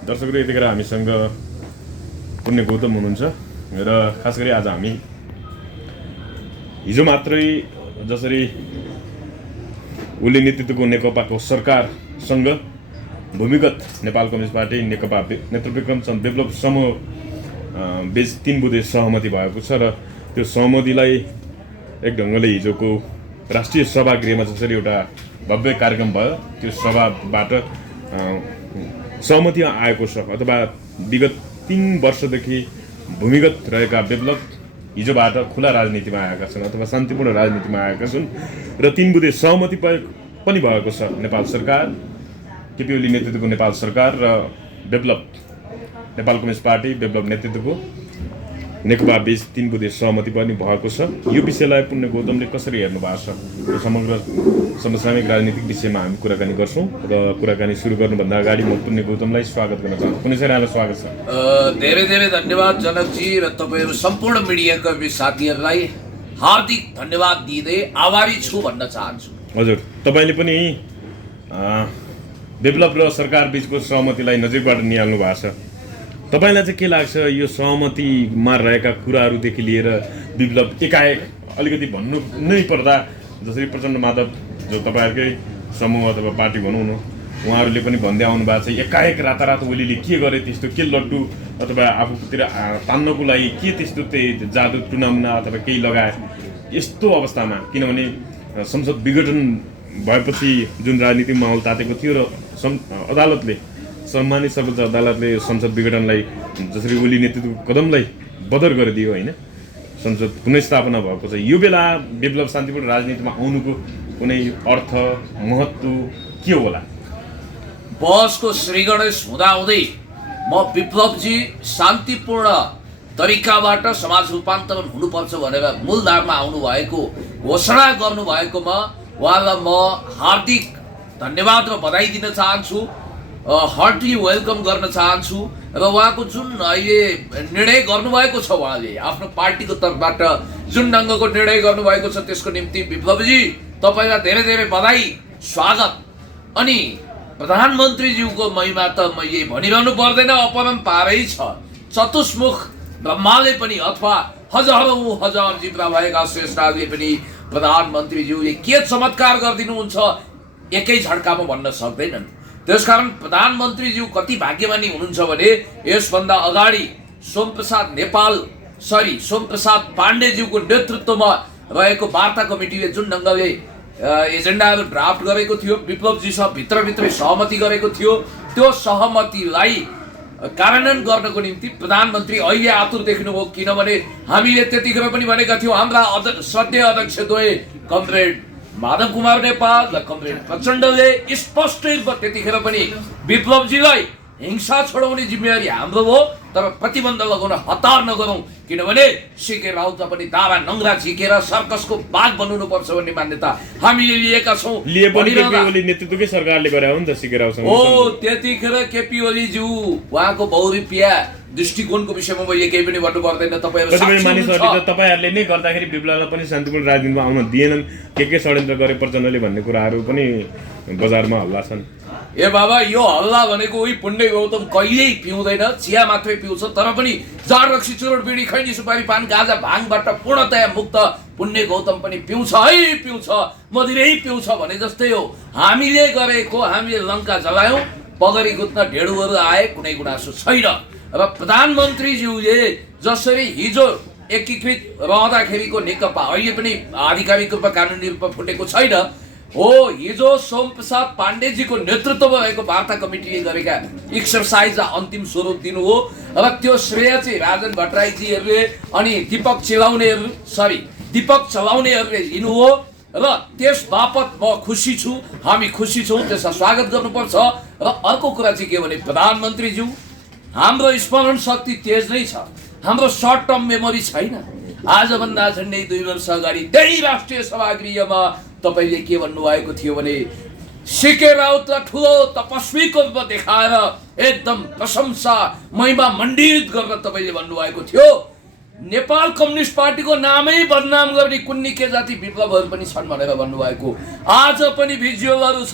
दर्शकहरू यतिखेर हामीसँग पुण्य गौतम हुनुहुन्छ र खास गरी आज हामी हिजो मात्रै जसरी उनले नेतृत्वको नेकपाको सरकारसँग भूमिगत नेपाल कम्युनिस्ट पार्टी नेकपा नेतृत्वक्रम विप्लव समूह बीच 3 बुँदे सहमति भएको छ र त्यो सहमतिलाई एक ढङ्गले हिजोको राष्ट्रिय सभागृहमा जसरी एउटा भव्य कार्यक्रम भयो त्यो सभाबाट सहमति आएको छ अथवा विगत 3 वर्षदेखि भूमिगत रहेका विप्लव हिजोबाट खुला राजनीतिमा आएका छन् अथवा शान्तिपूर्ण राजनीतिमा आएका छन् र 3 बुँदे सहमति पनि भएको छ। नेपाल सरकार केपी ओली नेतृत्वको नेपाल सरकार र विप्लव नेपाल कम्युनिस्ट पार्टी विप्लव नेतृत्वको नेकपा बीच 3 बुँदे सहमति पनि भएको छ। यो विषयलाई पुण्य गौतमले कसरी हेर्नु भएको छ यो समग्र समसामयिक राजनीतिक विषयमा हामी कुराकानी गर्छौँ र कुराकानी सुरु गर्नुभन्दा अगाडि म पुण्य गौतमलाई स्वागत गर्न चाहन्छु। पुण्य सर, यहाँलाई स्वागत छ। धेरै धेरै धन्यवाद जनकजी र तपाईहरु सम्पूर्ण मिडियाकर्मी साथीहरुलाई हार्दिक धन्यवाद दिँदै आभारी छु भन्न चाहन्छु। हजुर, तपाईले पनि विप्लव र सरकार बीचको सहमतिलाई नजिकबाट निहाल्नु भएको छ। तपाईलाई चाहिँ के लाग्छ यो सहमतिमा रहेका कुराहरूदेखि लिएर विप्लव एकाएक अलिकति भन्नु नै पर्दा जसरी प्रचण्ड माधव जो तपाईहरुकै समूह अथवा पार्टी भनौँ न उहाँहरूले पनि भन्दै आउनु भएको छ एकाएक रातारात ओलीले के गरे त्यस्तो के लड्डु अथवा आफूतिर तान्नको लागि के त्यस्तो जादु टुनामुना अथवा केही लगाए यस्तो अवस्थामा किनभने संसद विघटन भएपछि जुन राजनीतिक माहौल तातेको थियो र अदालतले सम्मानित सर्वोच्च अदालतले संसद विघटनलाई जसरी ओली नेतृत्वको कदमलाई बदर गरिदियो होइन, संसद पुनर्स्थापना भएको छ। यो बेला विप्लव शान्तिपूर्ण राजनीतिमा आउनुको कुनै अर्थ महत्त्व के होला? बहसको श्रीगणेश हुँदाहुँदै म विप्लवजी शान्तिपूर्ण तरिकाबाट समाज रूपान्तरण हुनुपर्छ भनेर मूलधारमा आउनु भएको घोषणा गर्नु भएकोमा उहाँलाई म हार्दिक धन्यवाद र बधाई दिन चाहन्छु, हार्टली वेलकम गर्न चाहन्छु। र उहाँको जुन अहिले निर्णय गर्नुभएको छ उहाँले आफ्नो पार्टीको तर्फबाट जुन ढङ्गको निर्णय गर्नुभएको छ त्यसको निम्ति विप्लवजी तपाईँलाई धेरै धेरै बधाई स्वागत। अनि प्रधानमन्त्रीज्यूको महिमा त म यही भनिरहनु पर्दैन, अपरम्पारै छ। चतुष्मुख ब्रह्माले पनि अथवा हजारौँ हजार जिब्रा भएका श्रेष्ठले पनि प्रधानमन्त्रीज्यूले के चमत्कार गरिदिनुहुन्छ एकै झड्कामा भन्न सक्दैनन्। त्यसकारण प्रधानमन्त्रीज्यू कति भाग्यमानी हुनुहुन्छ भने यसभन्दा अगाडि सोमप्रसाद पाण्डेज्यूको नेतृत्वमा रहेको वार्ता कमिटीले जुन ढङ्गले एजेन्डाहरू ड्राफ्ट गरेको थियो, विप्लवजीसँग भित्रभित्रै सहमति गरेको थियो, त्यो सहमतिलाई कार्यान्वयन गर्नको निम्ति प्रधानमन्त्री अहिले आतुर देख्नुभयो। किनभने हामीले त्यतिखेर पनि भनेका थियौँ हाम्रा श्रद्धेय अध्यक्षद्वय कमरेड माधव कुमार नेपाल र कमरेड प्रचण्डले स्पष्ट रूपमा त्यतिखेर पनि विप्लवजीलाई हिंसा छोडाउने जिम्मेवारी हाम्रो हो, तर प्रतिबन्ध लगाउन हतार नगरौँ, किनभने सिके राउतलाई पनि दारा नङ्ग्रा झिकेर सर्कसको बाघ बन्नुपर्छ भन्ने मान्यता हामीले लिएका छौँ। नेतृत्वकै सरकारले गरे हो नि त सिके राउतसँग। हो, त्यतिखेर केपी ओलीज्यू उहाँको बहुरूपिया दृष्टिकोणको विषयमा मैले केही पनि भन्नु पर्दैन। तपाईँहरूले नै गर्दाखेरि विप्लवलाई पनि शान्तिपूर्ण राजनीतिमा आउन दिएनन्, के षड्यन्त्र गरे प्रचण्डले भन्ने कुराहरू पनि बजारमा हल्ला छन्। ए बाबा, यो हल्ला भनेको उही पुण्य गौतम कहिल्यै पिउँदैन, चिया मात्रै पिउँछ, तर पनि जाड रक्सी चुरोट बिडी खैनी सुपारी पान गाजा भाङबाट पूर्णतया मुक्त पुण्य गौतम पनि पिउँछ है पिउँछ, मदिरै पिउँछ भने जस्तै हो। हामीले गरेको हामीले लङ्का जलायौँ, पगरी गुत्न ढेडुहरू आए, कुनै गुनासो छैन। र प्रधानमन्त्रीज्यूले जसरी हिजो एकीकृत रहँदाखेरिको नेकपा अहिले पनि आधिकारिक रूपमा कानुनी रूपमा फुटेको छैन हो, हिजो सोमप्रसाद पाण्डेजीको नेतृत्वमा रहेको वार्ता कमिटीले गरेका एक्सरसाइजलाई अन्तिम स्वरूप दिनु हो र त्यो श्रेय चाहिँ राजन भट्टराईजीहरूले अनि दीपक चलाउनेहरूले लिनु हो र त्यस बापत म खुसी छु, हामी खुसी छौँ, त्यसलाई स्वागत गर्नुपर्छ। र अर्को कुरा चाहिँ के भने प्रधानमन्त्रीज्यू हाम्रो स्मरण शक्ति तेज नै छ, हाम्रो सर्ट टर्म मेमोरी छैन। आजभन्दा झन्डै 2 वर्ष अगाडि त्यही राष्ट्रिय सभागृहमा तपाईँले के भन्नुभएको थियो भने सिके राउतलाई ठुलो तपस्वीको रूपमा देखाएर एकदम प्रशंसा महिमा मण्डित गरेर तपाईँले भन्नुभएको थियो नेपाल कम्युनिस्ट पार्टीको नामै बदनाम गर्ने कुन्नी के जाति विप्लवहरू पनि छन् भनेर भन्नुभएको आज पनि भिडियोहरू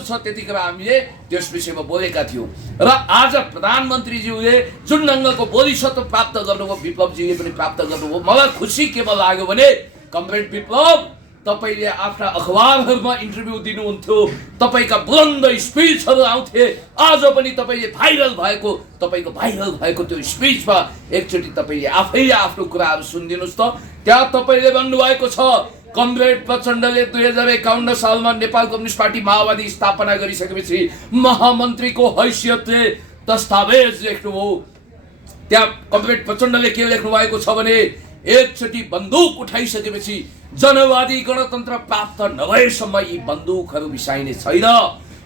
छ त्यतिखेर हामीले त्यस विषयमा बोलेका थियौँ र आज प्रधानमन्त्रीज्यूले जुन ढङ्गको बोधिसत्व प्राप्त गर्नुभयो विप्लवजीले पनि प्राप्त गर्नुभयो मलाई खुसी केमा लाग्यो भने कमरेड विप्लव तपाईले आफ्ना अखबारहरूमा इन्टरभ्यू दिनुहुन्थ्यो तपाईका बुलन्द स्पिचहरू आउँथे आज पनि तपाईले भाइरल भएको त्यो स्पिचमा एकचोटि तपाईले आफैले आफ्नो कुराहरू सुनिदिनुस् त त्यहाँ तपाईले भन्नुभएको छ कमरेड प्रचण्डले 2051 सालमा नेपाल कम्युनिस्ट पार्टी माओवादी स्थापना गरिसकेपछि महामन्त्रीको हैसियतले दस्तावेज लेख्नुभयो त्यहाँ कमरेड प्रचण्डले के लेख्नु भएको छ भने एकचोटि बन्दुक उठाइसकेपछि जनवादी गणतन्त्र प्राप्त नभएसम्म यी बन्दुकहरू बिसाइने छैन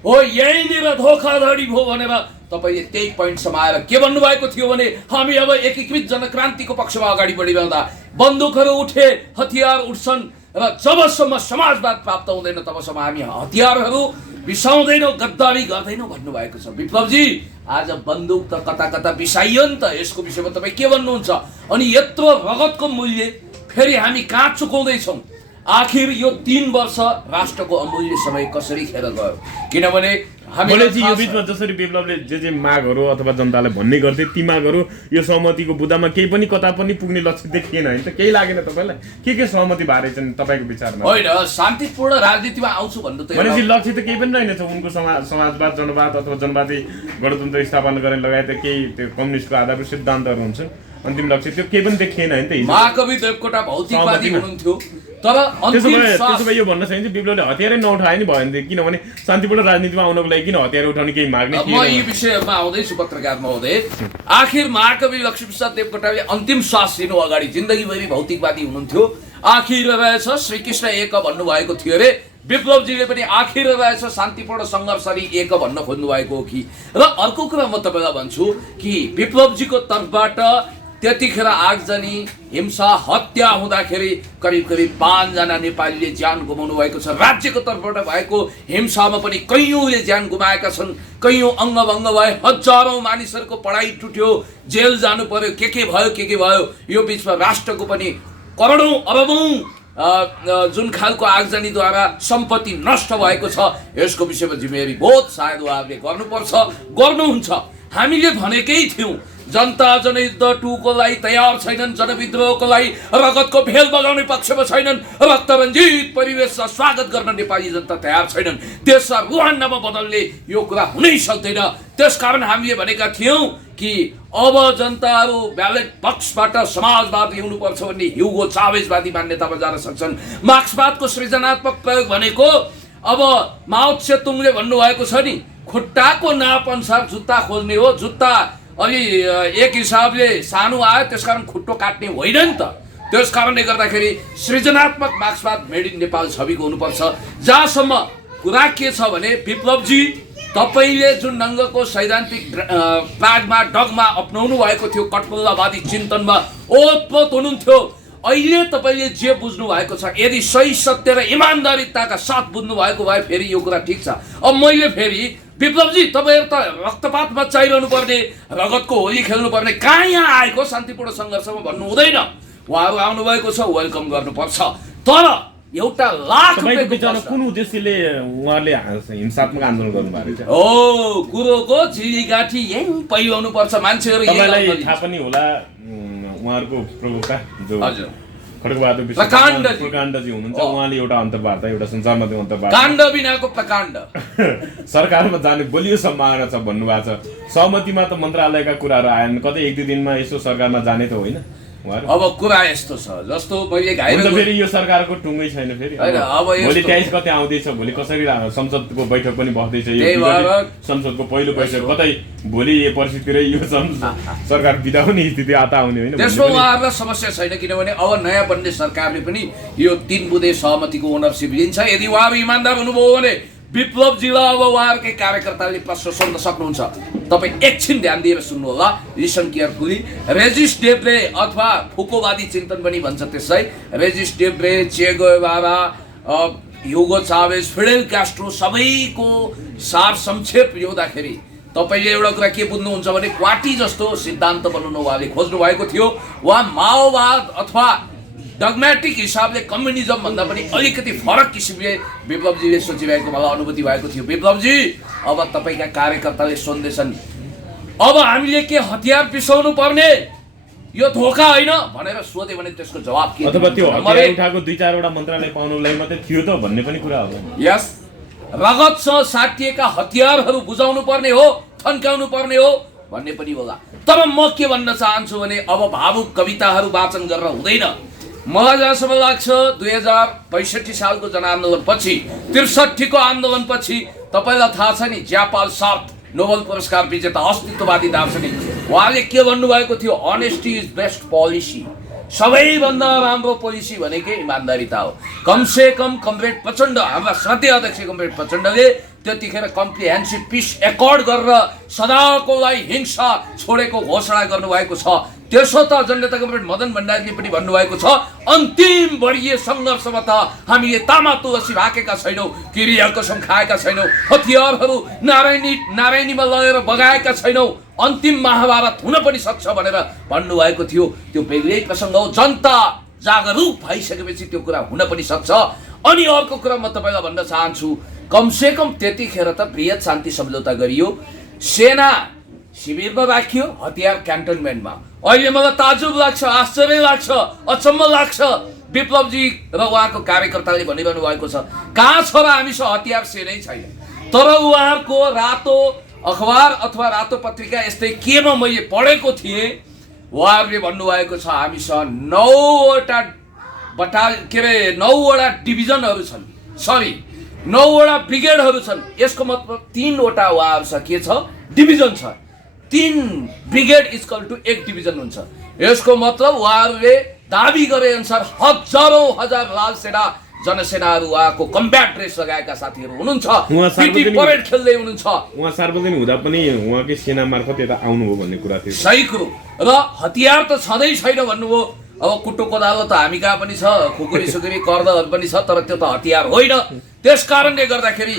हो यहीँनिर धोखाधडी भयो भनेर तपाईले त्यही पोइन्टसम्म आएर के भन्नुभएको थियो भने हामी अब एकीकृत जनक्रान्तिको पक्षमा अगाडि बढिरहँदा बन्दुकहरू उठे हतियार उठ्छन् र जबसम्म समाजवाद प्राप्त हुँदैन तबसम्म हामी हतियारहरू बिसाउँदैनौँ गद्दारी गर्दैनौँ भन्नुभएको छ विप्लवजी आज बन्दुक त कता कता बिसाइयो नि त यसको विषयमा तपाईँ के भन्नुहुन्छ अनि यत्रो रगतको मूल्य फेरि हामी कहाँ चुकाउँदैछौँ आखिर यो 3 वर्ष राष्ट्रको अमूल्य समय कसरी खेर गयो किनभने हामीले यो बीचमा जसरी विप्लवले जे मागहरू अथवा जनतालाई भन्ने गर्थे ती मागहरू यो सहमतिको बुदामा केही पनि कता पनि पुग्ने लक्ष्य देखिएन हैन त केही लागेन तपाईलाई के सहमति भएर चाहिँ तपाईको विचारमा होइन शान्तिपूर्ण राजनीतिमा आउँछु भन्नु त भनेपछि लक्ष्य त केही पनि रहेनछ उनको समाजवाद जनवाद अथवा जनवादी गणतन्त्र स्थापना गर्ने लगायत केही त्यो कम्युनिस्टको आधारभूत सिद्धान्तहरू हुन्छ अन्तिम लक्ष्य त्यो केही पनि देखिएन हैन त महाकवि देवकोटा भौतिकवादी हुनुहुन्थ्यो तर त्यसो भए यो भन्न सकिन्छ विप्लवले हतियारै नउठाए नि भयो भने किनभने शान्तिपूर्ण राजनीतिमा आउनको लागि किन हतियार उठाउने केही माग्ने म यी विषयमा आउँदैछु पत्रकार महोदय आखिर महाकवि लक्ष्मीप्रसाद देवकोटाले अन्तिम श्वास लिनु अगाडि जिन्दगीभरि भौतिकवादी हुनुहुन्थ्यो आखिर रहेछ श्रीकृष्ण एक भन्नुभएको थियो अरे विप्लवजीले पनि आखिर रहेछ शान्तिपूर्ण सङ्घर्षले एक भन्न खोज्नु भएको हो कि र अर्को कुरा म तपाईँलाई भन्छु कि विप्लवजीको तर्फबाट त्यतिखेर आगजनी हिंसा हत्या हुँदाखेरि करिब 5 जना नेपालीले ज्यान गुमाउनु भएको छ राज्यको तर्फबाट भएको हिंसामा पनि कैयौँले ज्यान गुमाएका छन् कैयौँ अङ्गभङ्ग भए हजारौँ मानिसहरूको पढाइ टुट्यो जेल जानु पर्यो के भयो यो बीचमा राष्ट्रको पनि करोडौँ अरबौँ जुन खालको आगजनीद्वारा सम्पत्ति नष्ट भएको छ यसको विषयमा जिम्मेवारी बोध सायद उहाँहरूले गर्नुहुन्छ हामीले भनेकै थियौँ जनता जनयुद्ध 2 को लागि तयार छैनन् जनविद्रोहको लागि रगतको भेल बगाउने पक्षमा छैनन् रक्तरञ्जित परिवेशमा स्वागत गर्न नेपाली जनता तयार छैनन् देशलाई रुहान्डामा बदल्ने यो कुरा हुनै सक्दैन त्यसकारण हामीले भनेका थियौँ कि अब जनताहरू ब्यालेट बक्सबाट समाजवाद ल्याउनुपर्छ भन्ने ह्युगो चावेजवादी मान्यतामा जान सक्छन् मार्क्सवादको सृजनात्मक प्रयोग भनेको अब माओ त्से-तुङले भन्नुभएको छ नि खुट्टाको नाप अनुसार जुत्ता खोज्ने हो जुत्ता अलि एक हिसाबले सानो आयो त्यसकारण खुट्टो काट्ने होइन नि त त्यस कारणले गर्दाखेरि सृजनात्मक मार्क्सवाद मेड इन नेपाल छविको हुनुपर्छ जहाँसम्म कुरा के छ भने विप्लवजी तपाईले जुन ढङ्गको सैद्धान्तिक प्रागमा डगमा अपनाउनु भएको थियो कठपुतलावादी चिन्तनमा ओतप्रोत हुनुहुन्थ्यो अहिले तपाईले जे बुझ्नु भएको छ यदि सही सत्य र इमान्दारिताका साथ बुझ्नु भएको भए फेरि यो कुरा ठिक छ अब मैले फेरि विप्लवजी तपाईहरु त रक्तपात मचाइरहनु पर्ने रगतको होली खेल्नु पर्ने कहाँ यहाँ आएको शान्तिपूर्ण सङ्घर्षमा भन्नु हुँदैन उहाँहरू आउनु भएको छ वेलकम गर्नुपर्छ तर एउटा लाख रुपैयाँको विचारमा कुन उद्देश्यले उहाँले हिंसात्मक आन्दोलन गर्नु भएको छ ओ कुरोको झिलिगाठी यही पहिलाउनु पर्छ मान्छेहरू तपाईलाई थाहा पनि होला उहाँहरुको प्रवक्ता जो हजुर खड्गबहादुर प्रकाण्डजी हुनुहुन्छ उहाँले एउटा अन्तर्वार्ता एउटा सञ्चार माध्यम अन्तर्वार्ता काण्ड बिनाको प्रकाण्ड सरकारमा जाने बलियो सम्भावना छ भन्नुभएको छ सहमतिमा त मन्त्रालयका कुराहरू आएन कतै 1-2 दिनमा यसो सरकारमा जाने त होइन अब कुरा यस्तो छ जस्तो मैले गाएर फेरि यो सरकारको टुङ्गै छैन फेरि अब भोलि 23 गते आउँदैछ भोलि कसरी संसदको बैठक पनि बस्दैछ यो संसदको पहिलो बैठक कतै भोलि यो परिस्थितिरै यो सरकार बिदा हुने स्थिति आता आउने होइन त्यसमा उहाँहरूलाई समस्या छैन किनभने अब नयाँ बन्ने सरकारले पनि यो 3 बुँदे सहमतिको ओनरसिप लिन्छ यदि उहाँहरू इमान्दार हुनुभयो भने विप्लवजीलाई अब उहाँहरूकै कार्यकर्ताले प्रश्न सोध्न सक्नुहुन्छ तपाईँ एकछिन ध्यान दिएर सुन्नु होला लिसन केयरफुली रेजिस डेब्रे अथवा फुकोवादी चिन्तन पनि भन्छ त्यसलाई रेजिस डेब्रे चे गुएभारा ह्युगो चावेज फिडेल क्यास्ट्रो सबैको सार संक्षेप ल्याउँदाखेरि तपाईँले एउटा कुरा के बुझ्नुहुन्छ भने क्वाटी जस्तो सिद्धान्त बनाउनु उहाँले खोज्नु भएको थियो। उहाँ माओवाद अथवा डगमेटिक हिसाबले कम्युनिजम भन्दा पनि अलिकति फरक किसिमले विप्लवजीले सोचिरहेको मलाई अनुभूति भएको थियो। विप्लवजी, अब तपाईँका कार्यकर्ताले सोध्दैछन् अब हामीले के हतियार पिसाउनु पर्ने, यो धोका होइन भनेर सोध्यो भने त्यसको जवाब के? अथवा त्यो हतियार उठाएको 2-4 मन्त्रालय पाउनुलाई मात्रै थियो त भन्ने पनि कुरा हो। यस, रगतसँग साटिएका हतियारहरू बुझाउनु पर्ने हो, थन्काउनु पर्ने हो भन्ने पनि होला। तर म के भन्न चाहन्छु भने अब भावुक कविताहरू वाचन गरेर हुँदैन। मलाई जहाँसम्म लाग्छ 2065 सालको जनआन्दोलनपछि, 63 को आन्दोलनपछि तपाईँलाई थाहा छ नि, ज्यापाल सार्थ नोबेल पुरस्कार विजेता अस्तित्ववादी दार्शनिक, उहाँले के भन्नुभएको थियो? Honesty is best policy. सबैभन्दा राम्रो पोलिसी भनेकै इमान्दारिता हो। कमसे कम कमरेड प्रचण्ड, हाम्रा सत्य अध्यक्ष कमरेड प्रचण्डले त्यतिखेर कम्प्रिहेन्सिभ पिस एकर्ड गरेर सदाको लागि हिंसा छोडेको घोषणा गर्नुभएको छ। त्यसो त जनता कमरेड मदन भण्डारीले पनि भन्नुभएको छ, अन्तिम वर्गीय सङ्घर्षमा त हामीले तामा तुलसी भाकेका छैनौँ, किरिया कसम खाएका छैनौँ, हतियारहरू नारायणीमा लगेर बगाएका छैनौँ, अन्तिम महाभारत हुन पनि सक्छ भनेर भन्नुभएको थियो। त्यो बेग्लै प्रसङ्ग हो। जनता जागरुक भइसकेपछि त्यो कुरा हुन पनि सक्छ। अनि अर्को कुरा म तपाईँलाई भन्न चाहन्छु, कमसे कम त्यतिखेर त बृहत शान्ति सम्झौता गरियो, सेना शिविरमा राखियो, हतियार क्यान्टोनमेन्टमा। अहिले मलाई ताजुब लाग्छ, आश्चर्य लाग्छ, अचम्म लाग्छ, विप्लवजी र उहाँको कार्यकर्ताले भनिरहनु भएको छ कहाँ छ र हामीसँग हतियार सेनै छैन। तर उहाँहरूको रातो अखबार अथवा रातो पत्रिका यस्तै केमा मैले पढेको थिएँ, उहाँहरूले भन्नुभएको छ हामीसँग 9वटा डिभिजनहरू छन्, सरी 9वटा ब्रिगेडहरू छन्। यसको मतलब 3वटा उहाँहरूसँग के छ? डिभिजन छ। 3 ब्रिगेड इक्वल टु 1 डिभिजन हुन्छ। यसको मतलब उहाँहरूले दाबी गरे अनुसार हजारौं हजार लाल सेना जनसेनाहरू उहाँको कम्ब्याट ड्रेस लगाएका साथीहरू हुनुहुन्छ, पिटी परेड खेल्दै हुनुहुन्छ। उहाँ सार्वजनिक हुँदा पनि उहाँकै सेना मार्फत यता आउनु हो भन्ने कुरा थियो। सही कुरो। र हतियार त छँदै छैन भन्नुभयो। अब कुटो कोदालो त हामी कहाँ पनि छ, खुकुरी सुकुरी कर्दहरू पनि छ, तर त्यो त हतियार होइन। त्यस कारणले गर्दाखेरि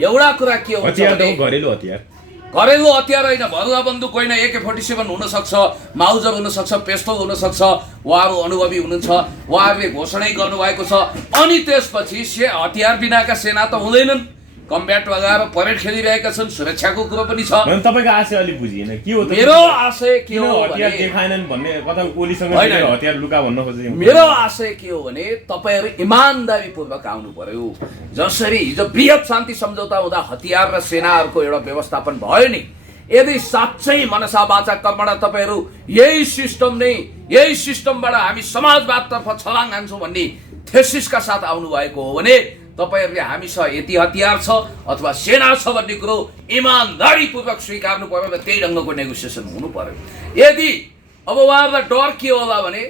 एउटा कुरा के हो, घरेलु हतियार, घरेलु हतियार होइन, भरुवा बन्दुक होइन, AK-47 हुनसक्छ, माउजर हुनसक्छ, पेस्तोल हुनसक्छ। उहाँहरू अनुभवी हुनुहुन्छ, उहाँहरूले घोषणै गर्नुभएको छ। अनि त्यसपछि हतियार बिनाका सेना त हुँदैनन्, कम्ब्याट लगाएर परेड खेलिरहेका छन्, सुरक्षाको कुरो पनि छ। तपाईँको आशय अलि बुझिएन के हो? मेरो आशय के हो? हतियार देखाएनन् भन्ने कता पोलिससँग हतियार लुका भन्न खोजेको? मेरो आशय के हो भने तपाईँहरू इमान्दारीपूर्वक आउनु पर्यो। जसरी हिजो बृहत शान्ति सम्झौता हुँदा हतियार र सेनाहरूको एउटा व्यवस्थापन भयो नि, यदि साँच्चै मनसा वाचा कर्मणा तपाईँहरू यही सिस्टमबाट हामी समाजवादतर्फ छलाङ हान्छौँ भन्ने थेसिसका साथ आउनु भएको हो भने तपाईहरुले हामीसँग यति हतियार छ अथवा सेना छ भन्ने कुरो इमानदारीपूर्वक स्वीकार्नु पर्यो र त्यही ढङ्गको नेगोसिएसन हुनु पर्यो। यदि अब उहाँहरूलाई डर के होला भने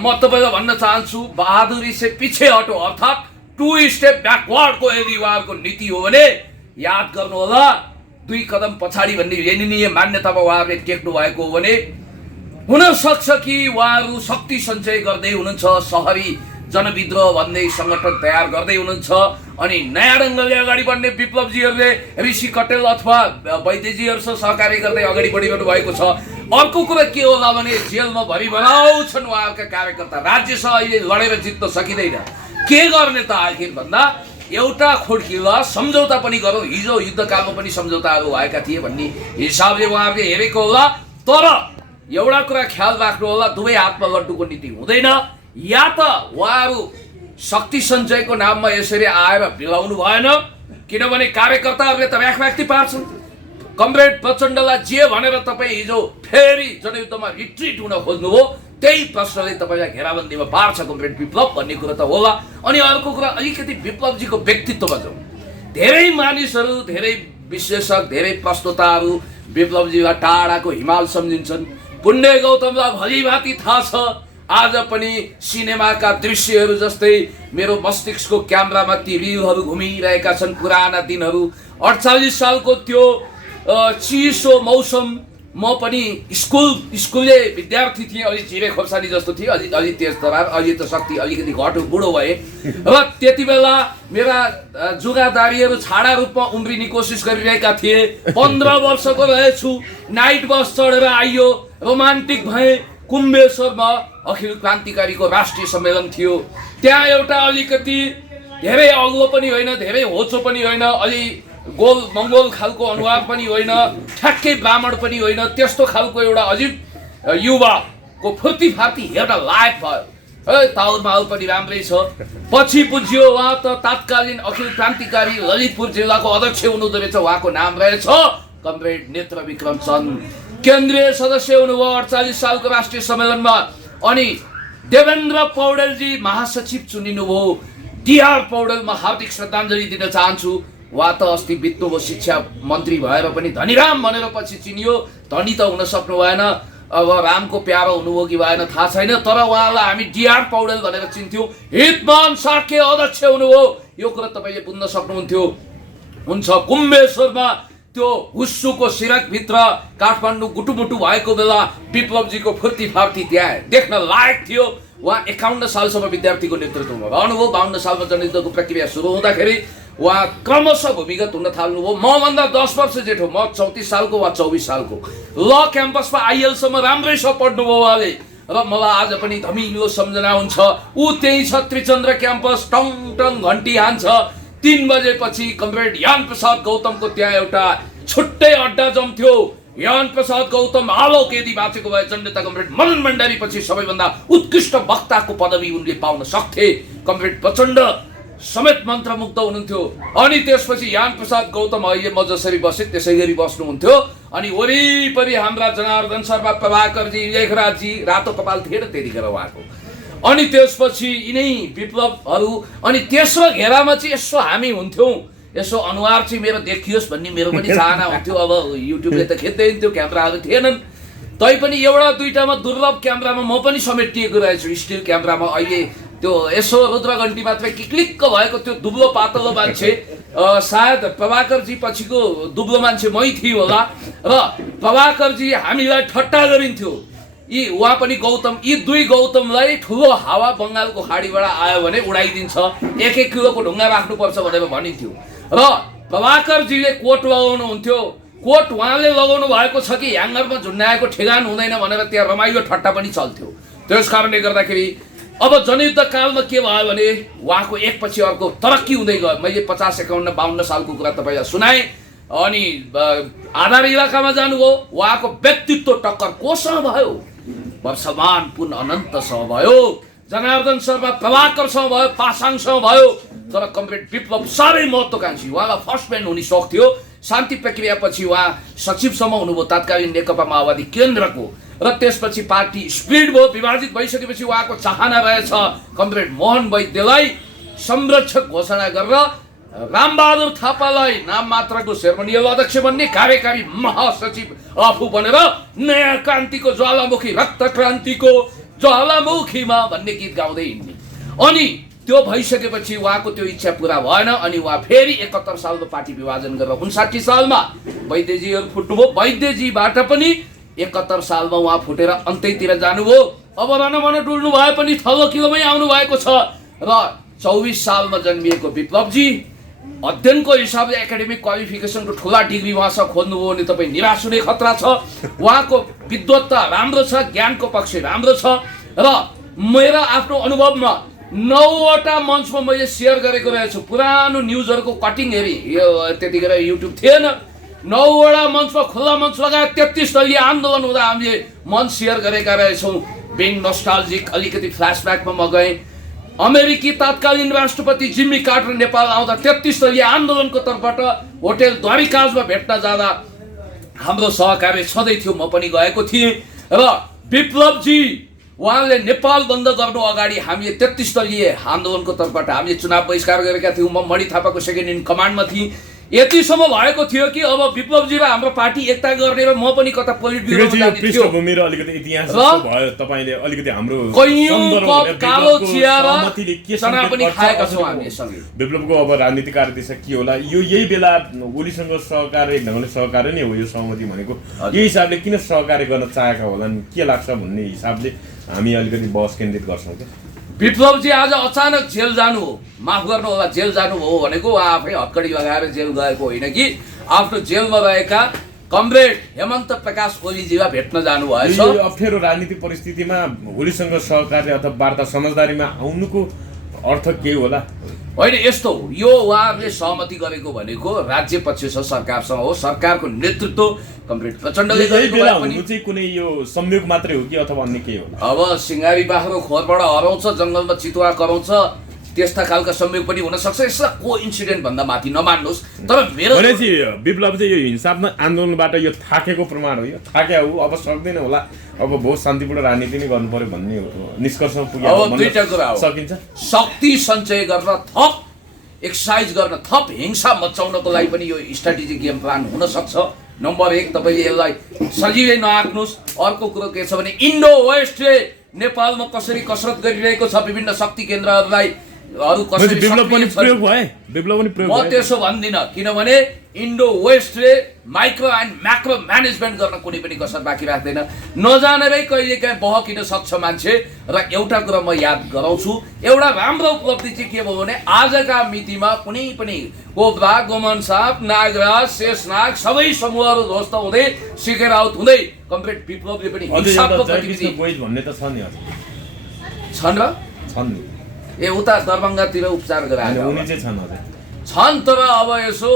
म तपाईलाई भन्न चाहन्छु, बहादुरी से पीछे हटो अर्थात् 2 स्टेप ब्याकवर्डको यदि उहाँहरूको नीति हो भने याद गर्नु होला, 2 कदम पछाडि भन्ने लेनिनीय मान्यतामा उहाँहरूले टेक्नु भएको हो भने हुन सक्छ कि उहाँहरू शक्ति सञ्चय गर्दै हुनुहुन्छ, शहरी जनविद्रोह भन्ने संगठन तयार गर्दै हुनुहुन्छ अनि नयाँ ढङ्गले अगाडि बढ्ने विप्लवजीहरूले ऋषि कटेल अथवा वैद्यजीहरूसँग सहकारी गर्दै अगाडि बढिरहनु भएको छ। अर्को कुरा के होला भने जेलमा भरिभराउ छन् उहाँहरूका कार्यकर्ता, राज्यसँग अहिले लडेर जित्न सकिँदैन। के गर्ने त आखिर भन्दा एउटा खोड्किला सम्झौता पनि गरौँ, हिजो युद्धकालमा पनि सम्झौताहरू भएका थिए भन्ने हिसाबले उहाँहरूले हेरेको होला। तर एउटा कुरा ख्याल राख्नु होला, दुवै हातमा लड्डुको नीति हुँदैन। या त उहाँहरू शक्ति सञ्चयको नाममा यसरी आएर बिलाउनु भएन, किनभने कार्यकर्ताहरूले त व्याख्याक्ति पार्छन्। कमरेड प्रचण्डलाई जे भनेर तपाईँ हिजो फेरि जनयुद्धमा रिट्रिट हुन खोज्नुभयो, त्यही प्रश्नले तपाईँलाई घेराबन्दीमा पार्छ कमरेड विप्लव भन्ने कुरा त होला। अनि अर्को कुरा अलिकति विप्लवजीको व्यक्तित्वमा जाउँ। धेरै मानिसहरू, धेरै विश्लेषक, धेरै प्रश्नोताहरू विप्लवजीलाई टाढाको हिमाल सम्झिन्छन्। पुण्य गौतमलाई भलिभाँति थाहा छ, आज पनि सिनेमाका दृश्यहरू जस्तै मेरो मस्तिष्कको क्यामेरामा ती रिलहरू घुमिरहेका छन्। पुराना दिनहरू, 48 सालको त्यो चिसो मौसम, म पनि स्कुले विद्यार्थी थिएँ, अलि चिरे खोर्सानी जस्तो थिएँ, अलि तेज तरार। अहिले त शक्ति अलिकति बुढो भएँ र त्यति बेला मेरा जुगादारीहरू छाडा रूपमा उम्रिने कोसिस गरिरहेका थिए। 15 वर्षको रहेछु, नाइट बस चढेर आइयो, रोमान्टिक भएँ। कुम्भेश्वरमा अखिल क्रान्तिकारीको राष्ट्रिय सम्मेलन थियो। त्यहाँ एउटा अलिकति धेरै अग्लो पनि होइन, धेरै होचो पनि होइन, अलि गोल मङ्गोल खालको अनुहार पनि होइन, ठ्याक्कै ब्राह्मण पनि होइन, त्यस्तो खालको एउटा अजीब युवाको फुर्तीफार्ती हेर्न लायक भयो। ताउल माउल पनि राम्रै छ। पछि बुझ्यो उहाँ त तात्कालीन अखिल क्रान्तिकारी ललितपुर जिल्लाको अध्यक्ष हुनुहुँदो रहेछ। उहाँको नाम रहेछ कमरेड नेत्र विक्रम चन्द। केन्द्रीय सदस्य हुनुभयो 48 सालको राष्ट्रिय सम्मेलनमा। अनि देवेन्द्र पौडेलजी महासचिव चुनिनुभयो। DR पौडेल म हार्दिक श्रद्धाञ्जली दिन चाहन्छु। उहाँ त अस्ति बित्नुभयो शिक्षा मन्त्री भएर पनि धनीराम भनेर पछि चिनियो। धनी त हुन सक्नु भएन, अब रामको प्यारो हुनुभयो कि भएन थाहा छैन, तर उहाँलाई हामी DR पौडेल भनेर चिन्थ्यौँ। हितमान सार्के अध्यक्ष हुनुभयो। यो कुरा तपाईँले बुझ्न सक्नुहुन्थ्यो। हुन्छ, कुम्भेश्वरमा त्यो हुस्सुको सिरकभित्र काठमाडौँ गुटुमुटु भएको बेला विप्लवजीको फुर्तीफार्ती त्यहाँ देख्न लायक थियो। उहाँ 51 सालसम्म विद्यार्थीको नेतृत्वमा रहनुभयो। 52 सालमा जनयुद्धको प्रक्रिया सुरु हुँदाखेरि उहाँ क्रमशः भूमिगत हुन थाल्नुभयो। मभन्दा 10 वर्ष जेठो, म 34 सालको वा 24 सालको। ल क्याम्पसमा IL सम्म राम्रै छ पढ्नुभयो उहाँले र मलाई आज पनि धमिलो सम्झना हुन्छ। ऊ त्यही छ त्रिचन्द्र क्याम्पस, टङ टङ घन्टी हान्छ। 3 बजेपछि कमरेड यान प्रसाद गौतमको त्यहाँ एउटा छुट्टै अड्डा जम्थ्यो। यान प्रसाद गौतम आलोक यदि बाँचेको भए जननेता कमरेड मनन भण्डारी पछि सबैभन्दा उत्कृष्ट वक्ताको पदवी उनले पाउन सक्थे। कमरेड प्रचण्ड समेत मन्त्रमुग्ध हुनुहुन्थ्यो। अनि त्यसपछि यान प्रसाद गौतम अहिले म जसरी बसेँ त्यसै गरी बस्नुहुन्थ्यो। अनि वरिपरि हाम्रा जनार्दन शर्मा, प्रभाकरजी, लेखराजजी, रातो कपाल थिए र त्यतिखेर उहाँको। अनि त्यसपछि यिनै विप्लवहरू। अनि तेस्रो घेरामा चाहिँ यसो हामी हुन्थ्यौँ, यसो अनुहार चाहिँ मेरो देखियोस् भन्ने मेरो पनि चाहना हुन्थ्यो। अब युट्युबले त खिच्दैन, त्यो क्यामेराहरू थिएनन्। तैपनि एउटा दुईटामा दुर्लभ क्यामेरामा म पनि समेटिएको रहेछु, स्टिल क्यामेरामा। अहिले त्यो यसो रुद्रघन्टी मात्रै क्लिक्क भएको त्यो दुब्लो पातलो मान्छे, सायद प्रभाकरजी पछिको दुब्लो मान्छे मै थिएँ होला। र प्रभाकरजी हामीलाई ठट्टा गरिन्थ्यो। उहाँ पनि गौतम, यी दुई गौतमलाई ठुलो हावा बङ्गालको खाडीबाट आयो भने उडाइदिन्छ, 1-1 किलोको ढुङ्गा राख्नुपर्छ भनेर भनिन्थ्यो। र प्रभाकरजीले कोट लगाउनुहुन्थ्यो। कोट उहाँले लगाउनु भएको छ कि ह्याङ्गरमा झुन्डाएको ठेगान हुँदैन भनेर त्यहाँ रमाइलो ठट्टा पनि चल्थ्यो। त्यस कारणले गर्दाखेरि अब जनयुद्ध कालमा के भयो भने उहाँको एकपछि अर्को तरक्की हुँदै गयो। मैले 50, 51, 52 सालको कुरा तपाईँलाई सुनाएँ। अनि आधार इलाकामा जानुभयो, उहाँको व्यक्तित्व टक्कर कोसँग भयो? वर्षमान पुन अनन्तसँग भयो, जनार्दन शर्मा प्रभाकरसँग भयो, पासाङसँग भयो। तर कमरेड विप्लव साह्रै महत्त्वकांक्षी, उहाँलाई फर्स्ट म्यान हुने सोख थियो। शान्ति प्रक्रियापछि उहाँ सचिवसम्म हुनुभयो तत्कालीन नेकपा माओवादी केन्द्रको। र त्यसपछि पार्टी स्प्लिट भयो, विभाजित भइसकेपछि उहाँको चाहना रहेछ कमरेड मोहन वैद्यलाई संरक्षक घोषणा गरेर रामबहादुर थापालाई नाम मात्रको सेरेमोनियल अध्यक्ष बन्ने, कार्यकारी महासचिव आफू बनेर नयाँ क्रान्तिको ज्वालामुखी, रक्त क्रान्तिको ज्वालामुखीमा भन्ने गीत गाउँदै हिँड्ने। अनि त्यो भइसकेपछि उहाँको त्यो इच्छा पुरा भएन। अनि उहाँ फेरि 71 सालमा पार्टी विभाजन गरेर 59 सालमा वैद्यजीहरू फुट्नुभयो। वैद्यजीबाट पनि 71 सालमा उहाँ फुटेर अन्तैतिर जानुभयो। अब रनमन डुल्नु भए पनि थलो किलोमै आउनु भएको छ। र 24 सालमा जन्मिएको विप्लवजी अध्ययनको हिसाबले एकाडेमिक क्वालिफिकेसनको ठुला डिग्री उहाँसँग खोज्नुभयो भने तपाईँ निराश हुने खतरा छ। उहाँको विद्वत्ता राम्रो छ, ज्ञानको पक्ष राम्रो छ। र मेरो आफ्नो अनुभवमा 9वटा मञ्चमा मैले सेयर गरेको रहेछु। पुरानो न्युजहरूको कटिङ हेरी, यो त्यतिखेर युट्युब थिएन। 9वटा मञ्चमा खुल्ला मञ्च लगायत 33 दलीय आन्दोलन हुँदा हामीले मञ्च सेयर गरेका रहेछौँ। बिङ नस्टाल्जिक अलिकति फ्ल्यासब्याकमा म गएँ। अमेरिकी तत्कालीन राष्ट्रपति जिम्मी कार्टर नेपाल आउँदा 33 दलीय आन्दोलनको तर्फबाट होटेल द्वारिकाजमा भेट्न जाँदा हाम्रो सहकार्य छँदै थियो, म पनि गएको थिएँ। र विप्लवजी उहाँले नेपाल बन्द गर्नु अगाडि हामीले 33 दलीय आन्दोलनको तर्फबाट हामीले चुनाव बहिष्कार गरेका थियौँ। म मणि थापाको सेकेन्ड इन कमान्डमा थिएँ। यतिसम्म भएको थियो कि अब विप्लवजी र हाम्रो पार्टी एकता गर्ने र म पनि कता पोलिट ठिकै ब्युरोमा छ, यो जाने थियो। पृष्ठभूमि र अलिकति इतिहास जस्तो भयो तपाईँले अलिकति हाम्रो कैयौं सन्दर्भ कप भने कालो विप्लवको चिया र सहमतिले के चना सङ्केत पनि गर्छ, खाएका छौँ अझै हामी यससँगै। विप्लवको अब राजनीतिक कार्यदिशा के होला, यो यही बेला ओलीसँग सहकार्य एक ढङ्गले सहकार्य नै हो यो सहमति भनेको। यो हिसाबले किन सहकार्य गर्न चाहेका होलान् के लाग्छ भन्ने हिसाबले हामी अलिकति बहस केन्द्रित गर्छौँ क्या। विप्लवजी आज अचानक जेल जानु हो, माफ गर्नु होला, जेल जानु हो भनेको उहाँ आफै हक्कडी लगाएर जेल गएको होइन कि आफ्नो जेलमा रहेका कमरेड हेमन्त प्रकाश ओलीजीमा भेट्न जानु भएछ। यो अप्ठ्यारो राजनीतिक परिस्थितिमा ओलीसँग सहकार्य अथवा वार्ता समझदारीमा आउनुको अर्थ के होला? होइन, यस्तो हो, यो उहाँहरूले सहमति गरेको भनेको राज्य पक्षसँग सरकारसँग हो, सरकारको नेतृत्व कमरेड प्रचण्डले यही गरेको बेला भए पनि हुनु चाहिँ कुनै यो संयोग मात्रै हो कि अथवा अन्य के होला? अब सिङ्गारी बाख्रो खोरबाट हराउँछ, जङ्गलमा चितुवा कराउँछ, त्यस्ता खालका संयोग पनि हुन सक्छ। यसलाई को इन्सिडेन्ट भन्दा माथि नमान्नुहोस्। तर मेरो भनेपछि विप्लव चाहिँ यो हिंसात्मक आन्दोलनबाट यो थाकेको प्रमाण हो, यो थाक्या हो, अब सक्दैन होला, अब बहुत शान्तिपूर्ण राजनीति नै गर्नु पर्यो भन्ने निष्कर्षमा पुग्यो अब दुईटा कुरा हो, सकिन्छ। शक्ति सञ्चय गर्न, थप एक्सर्साइज गर्न, थप हिंसा मचाउनको लागि पनि यो स्ट्राटेजिक गेम प्लान हुन सक्छ। नम्बर 1, तपाईँले यसलाई सजिलै नआक्नुहोस्। अर्को कुरो के छ भने इन्डो वेस्टले नेपालमा कसरी कसरत गरिरहेको छ विभिन्न शक्ति केन्द्रहरूलाई कसरी विप्लव पनि सक्रिय प्रयोग भए, विप्लव पनि प्रयोग म भए। त्यसो भन्दिनँ, किनभने इन्डो वेस्टले माइक्रो एन्ड म्याक्रो म्यानेजमेन्ट गर्न कुनै पनि कसर बाँकी राख्दैन। नजानेरै कहिलेकाहीँ बहकिन सक्छ मान्छे। र एउटा कुरा म याद गराउँछु, एउटा राम्रो उपलब्धि चाहिँ के भयो भने आजका मितिमा कुनै पनि कोब्रा, गोमन साप, नागराज, शेषनाग सबै समूहहरू ध्वस्त हुँदै सिकेर आउट हुँदै कमरेड विप्लवले पनि अझै हिंसात्मक एउटा गतिविधि जयकृष्ण गोइल भन्ने त छ नि, अझै छन् र छन् नि, ए उता दरभङ्गातिर उपचार अनि गराएर उनी चाहिँ छन् अझै। छन्। तर अब यसो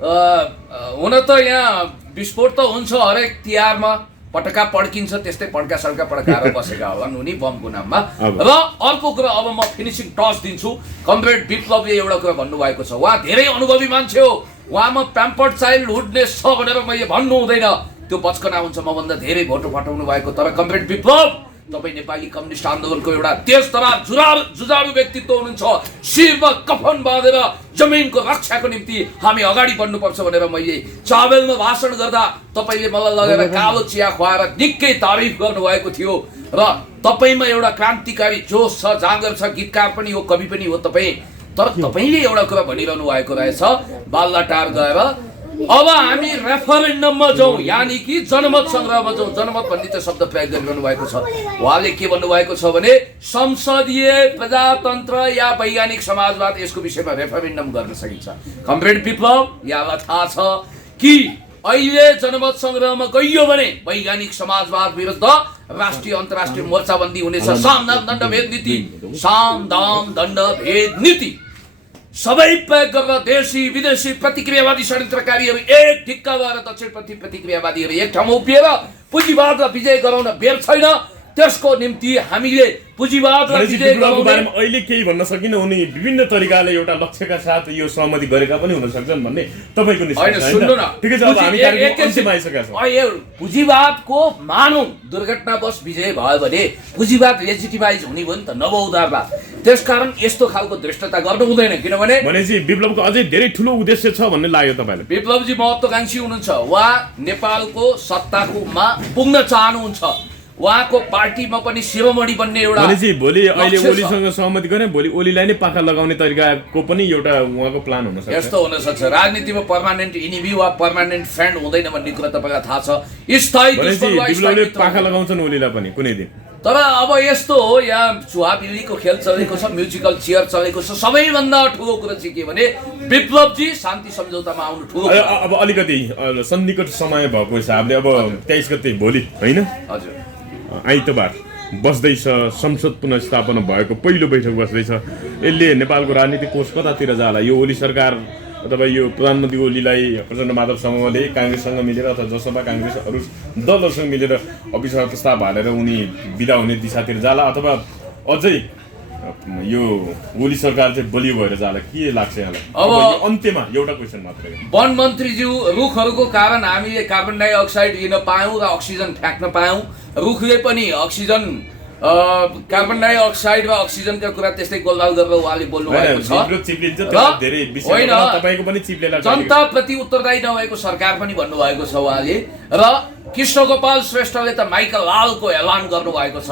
हुन त यहाँ विस्फोट त हुन्छ हरेक तिहारमा, पटका पड्किन्छ, त्यस्तै पड्का सड्का पड्काएर बसेका होलान् उनी बमको नाममा। र अर्को कुरा अब म फिनिसिङ टच दिन्छु। कमरेड विप्लवले एउटा कुरा भन्नुभएको छ, उहाँ धेरै अनुभवी मान्छे हो, उहाँमा प्याम्पर्ड चाइल्डहुडनेस छ भनेर मैले भन्नु हुँदैन, त्यो बचकना हुन्छ, मभन्दा धेरै भोटो फटाउनु भएको। तर कमरेड विप्लव तपाईँ नेपाली कम्युनिस्ट आन्दोलनको एउटा तेज तरार जुझारु व्यक्तित्व हुनुहुन्छ। शिरमा कफन बाँधेर जमिनको रक्षाको निम्ति हामी अगाडि बढ्नुपर्छ भनेर मैले चाबेलमा भाषण गर्दा तपाईँले मलाई लगेर कालो चिया खुवाएर निकै तारिफ गर्नुभएको थियो। र तपाईँमा एउटा क्रान्तिकारी जोस छ, जाँगर छ, गीतकार पनि हो, कवि पनि हो तपाईँ। तर तपाईँले एउटा कुरा भनिरहनु भएको रहेछ, बालुवाटार गएर अब हामी रेफरेन्डममा जाउँ, यानि कि जनमत सङ्ग्रहमा जाउँ। जनमत भन्ने त शब्द प्रयोग गरिरहनु भएको छ। उहाँले के भन्नुभएको छ भने संसदीय प्रजातन्त्र या वैज्ञानिक समाजवाद, यसको विषयमा रेफरेन्डम गर्न सकिन्छ। कमरेड विप्लव, यहाँलाई थाहा छ कि अहिले जनमत सङ्ग्रहमा गइयो भने वैज्ञानिक समाजवाद विरुद्ध राष्ट्रिय अन्तर्राष्ट्रिय मोर्चाबन्दी हुनेछ। साम दाम दण्ड भेद नीति, साम दाम दण्ड भेद नीति सबै प्रयोग गरेर देशी विदेशी प्रतिक्रियावादी षड्यन्त्रकारीहरू एक ढिक्का भएर दक्षिणपन्थी प्रतिक्रियावादीहरू एक ठाउँमा उभिएर पुँजीवादलाई विजय गराउन बेर छैन। त्यसको निम्ति हामीले पुँजीवादलाई विजय विप्लवको गराउने बारेमा अहिले केही भन्न सकिन्न, उनी विभिन्न तरिकाले एउटा लक्ष्यका साथ यो सहमति गरेका पनि हुन सक्छन् भन्ने तपाईँको निष्कर्ष होइन, होइन? सुन्नु न, ठिकै छ, अब हामी कार्यक्रमको अन्त्यमा आइसकेका छौँ। यो पुँजीवादको मानौँ दुर्घटनावश विजय भयो भने पुँजीवाद लेजिटिमाइज हुने भयो नि त, नव उदारवाद। त्यसकारण यस्तो खालको दृष्टता गर्नु हुँदैन, किनभने भनेपछि विप्लवको अझै धेरै ठुलो उद्देश्य छ भन्ने लाग्यो तपाईँलाई? विप्लवजी महत्त्वकांक्षी हुनुहुन्छ, उहाँ नेपालको सत्तामा पुग्न चाहनुहुन्छ, उहाँको पार्टीमा पनि शिरोमणि बन्ने एउटा भनेपछि भोलि अहिले लक्ष्य छ। ओलीसँग सहमति गरे भोलि ओलीलाई नै पाखा लगाउने तरिकाको पनि एउटा उहाँको प्लान हुन सक्छ। यस्तो हुन सक्छ, राजनीतिमा पर्मानेन्ट इनिमी वा पर्मानेन्ट फ्रेन्ड हुँदैन भन्ने कुरा तपाईँलाई थाहा छ। स्थायी भनेपछि दुश्मन वा विप्लवले स्थायी मित्र पाखा हुँदैन। लगाउँछन् ओलीलाई पनि कुनै दिन। तर अब यस्तो हो, यहाँ चुहा बिल्लीको खेल चलेको छ, म्युजिकल चेयर चलेको छ। सबैभन्दा ठुलो कुरा चाहिँ के भने विप्लवजी शान्ति सम्झौतामा आउनु ठुलो कुरा। अब अलिकति सन्निकट समय भएको हिसाबले अब 23 गते भोलि होइन, हजुर, आइतबार बस्दैछ, संसद पुनर्स्थापना भएको पहिलो बैठक बस्दैछ। यसले नेपालको राजनीतिक कोष कतातिर जाला? यो ओली सरकार अथवा यो प्रधानमन्त्री ओलीलाई प्रचण्ड माधव समूहले काङ्ग्रेससँग मिलेर अथवा जसपा काङ्ग्रेस अरू दलहरूसँग मिलेर अविश्वास प्रस्ताव हालेर उनी बिदा हुने दिशातिर जाला, अथवा अझै यो ओली सरकार चाहिँ बलियो भएर जाला? के लाग्छ यहाँलाई? अब अन्त्यमा एउटा क्वेसन मात्रै। वन मन्त्रीज्यू, रुखहरूको कारण हामीले कार्बन डाइअक्साइड लिन पायौँ र अक्सिजन फ्याँक्न पायौँ। रुखले पनि अक्सिजन कार्बन डाइअक्साइड र अक्सिजनका कुरा त्यस्तै गोलमाल गरेर उहाँले बोल्नु भएको छ होइन जनताप्रति उत्तरदायी नभएको सरकार पनि भन्नुभएको छ उहाँले र कृष्ण गोपाल श्रेष्ठले त माइकल लालको ऐलान गर्नुभएको छ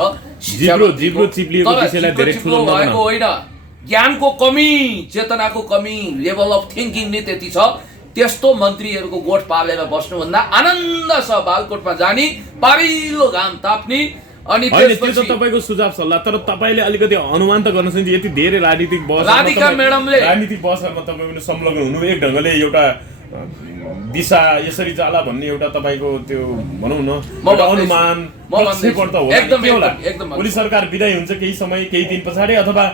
भएको होइन ज्ञानको कमी चेतनाको कमी लेभल अफ थिङ्किङ नै त्यति छ त्यस्तो मन्त्रीहरूको गोठ पालेर बस्नुभन्दा आनन्द छ बालकोटमा जाने पारिलो घाम ताप्ने अनि त्यो त तपाईको सुझाव सल्लाह तर तपाईले अलिकति अनुमान त गर्न सक्नुहुन्छ यति धेरै राजनीतिक राजनीतिक बहसहरुमा तपाई पनि संलग्न हुनु एक ढंगले एउटा दिशा यसरी जाला भन्ने एउटा तपाईको त्यो भनौं न अनुमान प्रक्षेपण त होला एकदम भोलि सरकार विदाई हुन्छ केही समय केही दिन पछाडी अथवा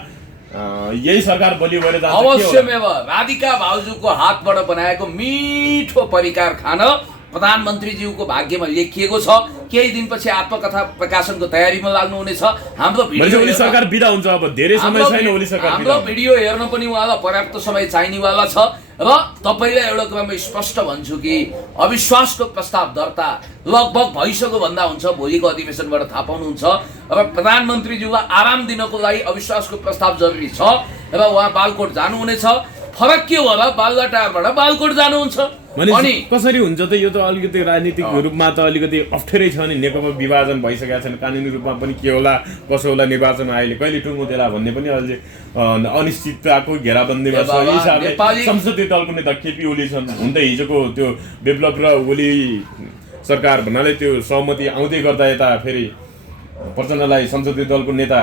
यही सरकार बलियो भएर जान्छ अवश्यमेव राधिका भाउजूको हातबाट बनाएको मिठो परिकार खान प्रधानमन्त्रीज्यूको भाग्यमा लेखिएको छ केही दिनपछि आत्मकथा प्रकाशनको तयारीमा लाग्नु हुनेछ हाम्रो भिडियो सरकार बिदा हुन्छ अब धेरै समय छैन ओली सरकार हाम्रो भिडियो हेर्न पनि उहाँलाई पर्याप्त समय चाहिनेवाला छ र तपाईलाई एउटा कुरा म स्पष्ट भन्छु कि अविश्वासको प्रस्ताव दर्ता लगभग भइसक्यो भन्दा हुन्छ भोलिको अधिवेशनबाट थाहा पाउनुहुन्छ र प्रधानमन्त्रीज्यूलाई आराम दिनको लागि अविश्वासको प्रस्ताव जरुरी छ र उहाँ बालकोट जानुहुनेछ फरक के होला बालुवाटारबाट बालकोट जानुहुन्छ अनि कसरी हुन्छ त यो त अलिकति राजनीतिक रूपमा त अलिकति अप्ठ्यारै छ नि नेकपा विभाजन भइसकेका छन् कानुनी रूपमा पनि के होला कसो होला निर्वाचन आयोगले कहिले टुङ्गो देला भन्ने पनि अहिले अनिश्चितताको घेराबन्दीमा छ यही हिसाबले संसदीय दलको नेता केपी ओली छन् हुन त हिजोको त्यो विप्लव र ओली सरकार भन्नाले त्यो सहमति आउँदै गर्दा यता फेरि प्रचण्डलाई संसदीय दलको नेता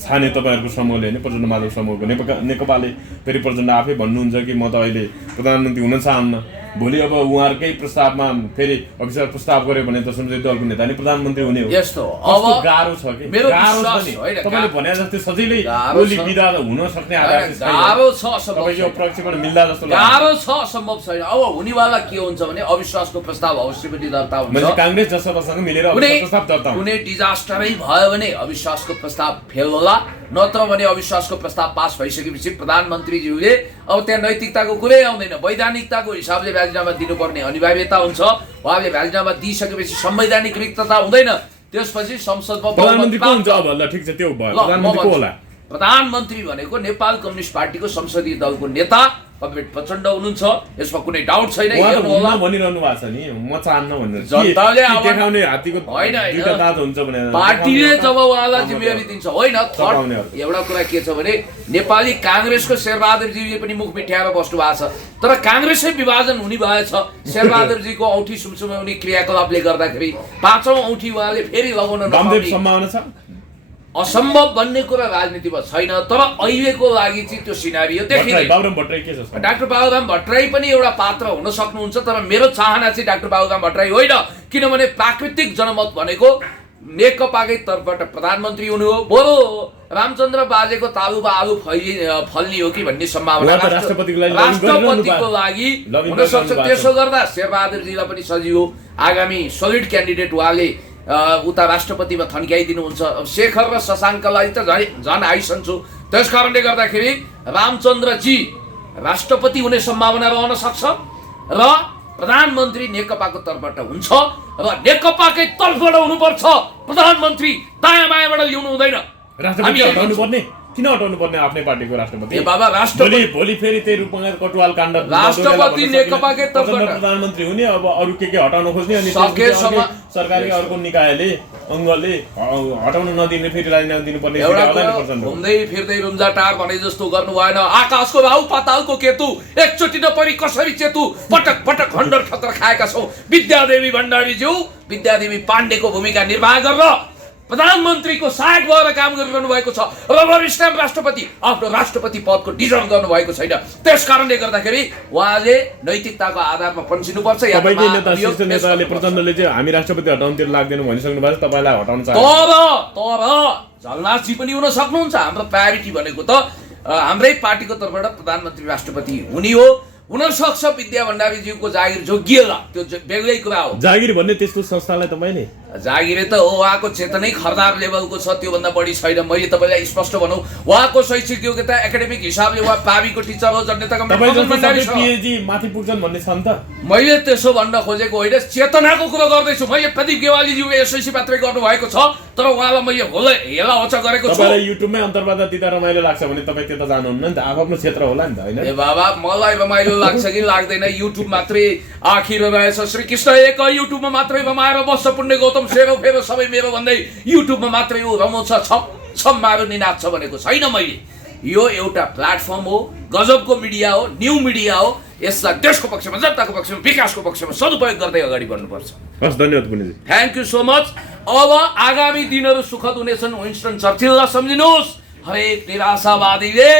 छाने तपाईहरुको समूहले हैन प्रचण्ड माधव समूहको नेकपाले फेरि प्रचण्ड आफै भन्नुहुन्छ कि म त अहिले प्रधानमन्त्री हुन चाहन्न भोलि अब उहाँहरुकै प्रस्तावमा फेरि अभिषेक प्रस्ताव गर्यो भने त संसदीय दलको नेता नि प्रधानमन्त्री हुने हो यस्तो अब गाह्रो छ के गाह्रो छ नि तपाईले भने जस्तै सजिलै ओली बिदा हुन सक्ने आधार छैन गाह्रो छ असम्भव तपाईको प्रक्षेपण मिल्दा जस्तो लाग्छ गाह्रो छ असम्भव छैन अब हुनेवाला के हुन्छ भने अविश्वासको प्रस्ताव अवश्य पनि दर्ता हुन्छ मैले कांग्रेस जससँग मिलेर अविश्वास प्रस्ताव दर्ता हुन्छ कुनै डिजास्टरै भयो भने अविश्वासको प्रस्ताव फेल होला नत्र भने अविश्वासको प्रस्ताव पास भइसकेपछि प्रधानमन्त्रीज्यूले अब त्यहाँ नैतिकताको कुरै आउँदैन वैधानिकताको हिसाबले राजीनामा दिनुपर्ने अनिवार्यता हुन्छ उहाँले राजीनामा दिइसकेपछि संवैधानिक रिक्तता हुँदैन त्यसपछि संसदमा प्रधानमन्त्री को हुन्छ अब ल ठीक छ त्यो भयो प्रधानमन्त्री को होला प्रधानमन्त्री भनेको नेपाल कम्युनिस्ट पार्टीको संसदीय दलको नेता कमरेड प्रचण्ड हुनुहुन्छ यसमा कुनै डाउट छैन होला भनिरहनु भएको छ नि म चाहन्न भनेर जनताले देखाउने हात्तीको दुईटा दाँत हुन्छ भनेर पार्टीले जब उहाँलाई जिम्मेवारी दिन्छ होइन एउटा कुरा के छ भने नेपाली कांग्रेसको शेरबहादुरजीले पनि मुख मिठ्याएर बस्नु भएको छ तर कांग्रेसै विभाजन हुने भएछ शेरबहादुरजीको औठी सुमसुमाउने क्रियाकलापले गर्दाखेरि पाँचौं औठी उहाँले फेरि लगाउन नपाउने सम्भावना छ असम्भव भन्ने कुरा राजनीतिमा छैन तर अहिलेको लागि चाहिँ त्यो सिनारियो देखिन्छ बाबुराम भट्टराई के छ डाक्टर बाबुराम भट्टराई पनि एउटा पात्र हुन सक्नुहुन्छ तर मेरो चाहना चाहिँ डाक्टर बाबुराम भट्टराई होइन किनभने प्राकृतिक जनमत भनेको नेकपाकै तर्फबाट प्रधानमन्त्री हुनु हो बरु रामचन्द्र बाजेको तालुमा आलु फल्ने हो कि भन्ने सम्भावना राष्ट्रपतिको लागि हुन सक्छ त्यसो गर्दा शेरबहादुरजीलाई पनि सजिलो आगामी सलिड क्यान्डिडेट उहाँले उता राष्ट्रपतिमा थन्क्याइदिनुहुन्छ शेखर र शशाङ्कलाई त झन् आइसन्छु त्यसकारणले गर्दाखेरि रामचन्द्रजी राष्ट्रपति हुने सम्भावना रहन सक्छ र प्रधानमन्त्री नेकपाको तर्फबाट हुन्छ र नेकपाकै तर्फबाट हुनुपर्छ प्रधानमन्त्री दायाँ बायाँबाट ल्याउनु हुँदैन राष्ट्रपति हटाउनु पर्ने किन हटाउनु पर्ने आफ्नै पार्टीको राष्ट्रपति ए बाबा राष्ट्रपति भोलि फेरि त्यही रूपमा कटुवाल काण्ड राष्ट्रपति नेकपाकै तर्फबाट प्रधानमन्त्री हुने अब अरु के हटाउन खोज्ने अनि सरकारी अर्को निकायले अङ्गले हटाउन नदिने फेरि राजीनामा दिनुपर्ने घुम्दै फिर्दै रुम्जाटार भने जस्तो गर्नु भएन आकाशको राहु पातालको केतु एकचोटि नपरि कसरी चेतु पटक पटक खण्डर ठक्कर खाएका छौं विद्यादेवी भण्डारीज्यू विद्यादेवी पाण्डेको भूमिका निर्वाह गरेर प्रधानमन्त्रीको सहायक भएर काम गरिरहनु भएको छ र वरिष्ठ राष्ट्रपति आफ्नो राष्ट्रपति पदको डिजर्भ गर्नु भएको छैन त्यसकारणले गर्दाखेरि उहाँले नैतिकताको आधारमा पन्सिनुपर्छ या नेताले प्रचण्डले चाहिँ हामी राष्ट्रपति हटाउनतिर लाग्दैन भनिसक्नु भएको छ तपाईलाई हटाउन चाहन्छ तर झलनाथजी पनि हुन सक्नुहुन्छ हाम्रो प्रायोरिटी भनेको त हाम्रै पार्टीको तर्फबाट प्रधानमन्त्री राष्ट्रपति हुने हो हुनसक्छ विद्या भण्डारीज्यूको जागिर जोगिएला, त्यो बेग्लै कुरा हो। जागिर भन्ने त्यस्तो संस्थालाई तपाईँले जागिरै त हो, उहाँको चेतनै खरदार लेभलको छ, त्योभन्दा बढी छैन। मैले तपाईँलाई स्पष्ट भनौँ, उहाँको शैक्षिक योग्यता एकाडेमिक हिसाबले उहाँ पाबीको टिचर हो, जननेता पिएचडी माथि पुग्छन् भन्ने छ नि त। मैले त्यसो भन्न खोजेको होइन, चेतनाको कुरो गर्दैछु। मैले प्रदीप गेवालीज्यूले एसएससी मात्रै गर्नुभएको छ, तर उहाँलाई मैले हेला होचा गरेको छु। तपाईँलाई युट्युबमै अन्तर्वार्ता दिँदा रमाइलो लाग्छ भने तपाईँ त्यता जानुहुन्न नि त, आफ्नो क्षेत्र होला नि त, होइन? ए बाबा, मलाई रमाइलो लाग्छ कि लाग्दैन? युट्युब मात्रै आखिर रहेछ। श्रीकृष्ण एक युट्युबमा मात्रै रमाएर बस्छ, पुण्य गौतम सेरो फेरो सबै मेरो भन्दै युट्युबमा मात्रै ऊ रमाउँछ, छम मारो निनाच्छ भनेको छैन मैले। यो एउटा प्लेटफर्म हो, गजबको मिडिया हो, न्यू मिडिया हो। यसलाई देशको पक्षमा, जनताको पक्षमा, विकासको पक्षमा सदुपयोग गर्दै अगाडि बढ्नुपर्छ। हस्, धन्यवाद पुण्यजी। Thank you so much. अब आगामी दिनहरू सुखद हुनेछन्। विन्स्टन चर्चिललाई सम्झिनुहोस्, हरेक निराशावादीले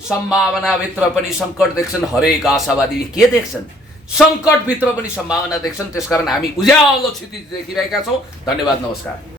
सम्भावनाभित्र पनि सङ्कट देख्छन्, हरेक आशावादीले के देख्छन्? सङ्कटभित्र पनि सम्भावना देख्छन्। त्यसकारण हामी उज्यालो क्षितिज देखिरहेका छौँ। धन्यवाद, नमस्कार।